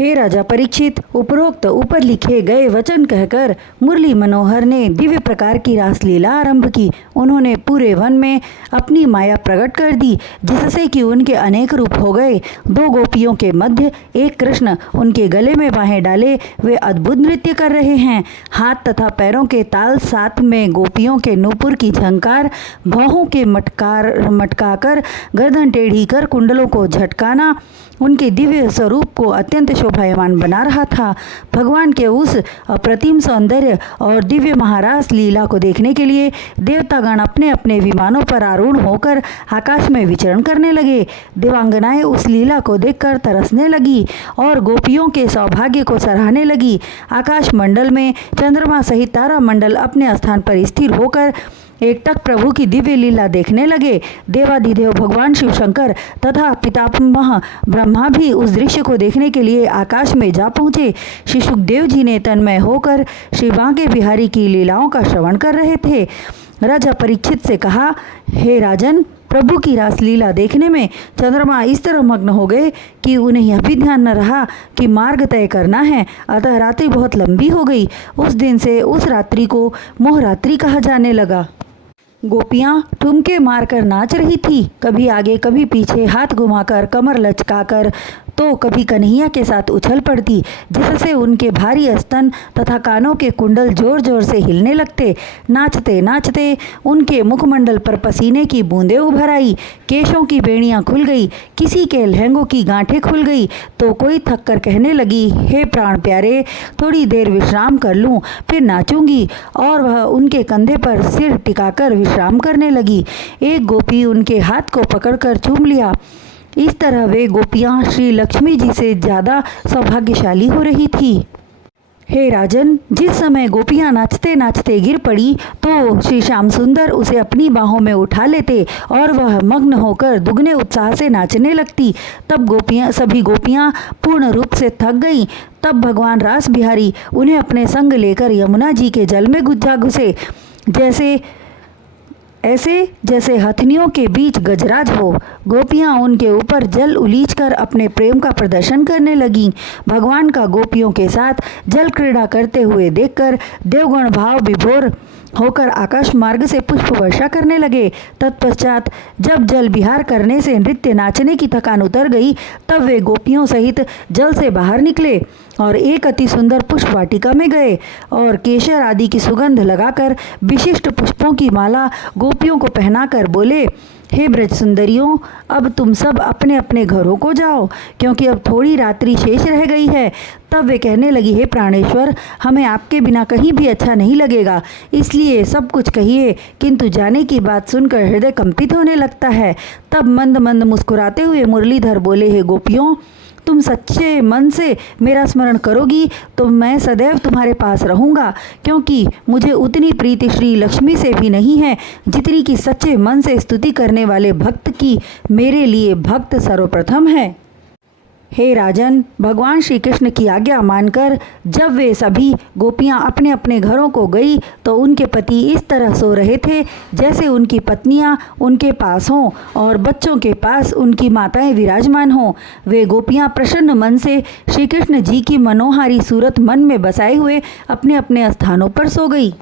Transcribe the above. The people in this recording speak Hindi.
हे राजा परीक्षित, उपरोक्त ऊपर लिखे गए वचन कहकर मुरली मनोहर ने दिव्य प्रकार की रासलीला आरंभ की। उन्होंने पूरे वन में अपनी माया प्रकट कर दी, जिससे कि उनके अनेक रूप हो गए। दो गोपियों के मध्य एक कृष्ण, उनके गले में बाहें डाले वे अद्भुत नृत्य कर रहे हैं। हाथ तथा पैरों के ताल साथ में गोपियों के नूपुर की झंकार, बाहों के मटकाकर गर्दन टेढ़ी कर कुंडलों को झटकाना उनके दिव्य स्वरूप को अत्यंत शोभायमान बना रहा था। भगवान के उस अप्रतिम सौंदर्य और दिव्य महारास लीला को देखने के लिए देवतागण अपने अपने विमानों पर आरूढ़ होकर आकाश में विचरण करने लगे। देवांगनाएं उस लीला को देखकर तरसने लगी और गोपियों के सौभाग्य को सराहने लगी। आकाश मंडल में चंद्रमा सहित तारा मंडल अपने स्थान पर स्थिर होकर एकटक प्रभु की दिव्य लीला देखने लगे। देवादिदेव भगवान शिव शंकर तथा पितामह ब्रह्मा भी उस दृश्य को देखने के लिए आकाश में जा पहुँचे। श्री सुखदेव जी ने तन्मय होकर श्री बांके बिहारी की लीलाओं का श्रवण कर रहे थे। राजा परीक्षित से कहा, हे राजन, प्रभु की रासलीला देखने में चंद्रमा इस तरह मग्न हो गए कि उन्हें यह भी ध्यान न रहा कि मार्ग तय करना है, अतः रात्रि बहुत लंबी हो गई। उस दिन से उस रात्रि को मोहरात्रि कहा जाने लगा। गोपियाँ ठुमके मारकर नाच रही थी, कभी आगे कभी पीछे हाथ घुमाकर कमर लचकाकर, तो कभी कन्हैया के साथ उछल पड़ती, जिससे उनके भारी स्तन तथा कानों के कुंडल जोर जोर से हिलने लगते। नाचते नाचते उनके मुखमंडल पर पसीने की बूंदें उभर आई, केशों की बेड़ियां खुल गई, किसी के लहंगों की गांठें खुल गई, तो कोई थक कर कहने लगी, हे प्राण प्यारे, थोड़ी देर विश्राम कर लूं, फिर नाचूंगी। और वह उनके कंधे पर सिर टिकाकर विश्राम करने लगी। एक गोपी उनके हाथ को पकड़कर चूम लिया। इस तरह वे गोपियाँ श्री लक्ष्मी जी से ज़्यादा सौभाग्यशाली हो रही थी। हे राजन, जिस समय गोपियाँ नाचते नाचते गिर पड़ी तो श्री श्याम सुंदर उसे अपनी बाहों में उठा लेते और वह मग्न होकर दुगने उत्साह से नाचने लगती। तब सभी गोपियाँ पूर्ण रूप से थक गईं। तब भगवान रास बिहारी उन्हें अपने संग लेकर यमुना जी के जल में जा घुसे, जैसे हथनियों के बीच गजराज हो। गोपियाँ उनके ऊपर जल उलीचकर अपने प्रेम का प्रदर्शन करने लगीं। भगवान का गोपियों के साथ जल क्रीड़ा करते हुए देखकर देवगण भाव विभोर होकर आकाश मार्ग से पुष्प वर्षा करने लगे। तत्पश्चात जब जल विहार करने से नृत्य नाचने की थकान उतर गई, तब वे गोपियों सहित जल से बाहर निकले और एक अति सुंदर पुष्प वाटिका में गए और केशर आदि की सुगंध लगाकर विशिष्ट पुष्पों की माला गोपियों को पहनाकर बोले, हे ब्रज सुंदरियों, अब तुम सब अपने अपने घरों को जाओ, क्योंकि अब थोड़ी रात्रि शेष रह गई है। तब वे कहने लगी, हे प्राणेश्वर, हमें आपके बिना कहीं भी अच्छा नहीं लगेगा, इसलिए सब कुछ कहिए, किंतु जाने की बात सुनकर हृदय कंपित होने लगता है। तब मंद मंद मुस्कुराते हुए मुरलीधर बोले, हे गोपियों, तुम सच्चे मन से मेरा स्मरण करोगी तो मैं सदैव तुम्हारे पास रहूँगा, क्योंकि मुझे उतनी प्रीति श्री लक्ष्मी से भी नहीं है जितनी कि सच्चे मन से स्तुति करने वाले भक्त की मेरे लिए भक्त सर्वप्रथम है। हे राजन, भगवान श्री कृष्ण की आज्ञा मानकर जब वे सभी गोपियाँ अपने अपने घरों को गई तो उनके पति इस तरह सो रहे थे जैसे उनकी पत्नियाँ उनके पास हों और बच्चों के पास उनकी माताएं विराजमान हों। वे गोपियाँ प्रसन्न मन से श्री कृष्ण जी की मनोहारी सूरत मन में बसाए हुए अपने अपने स्थानों पर सो गई।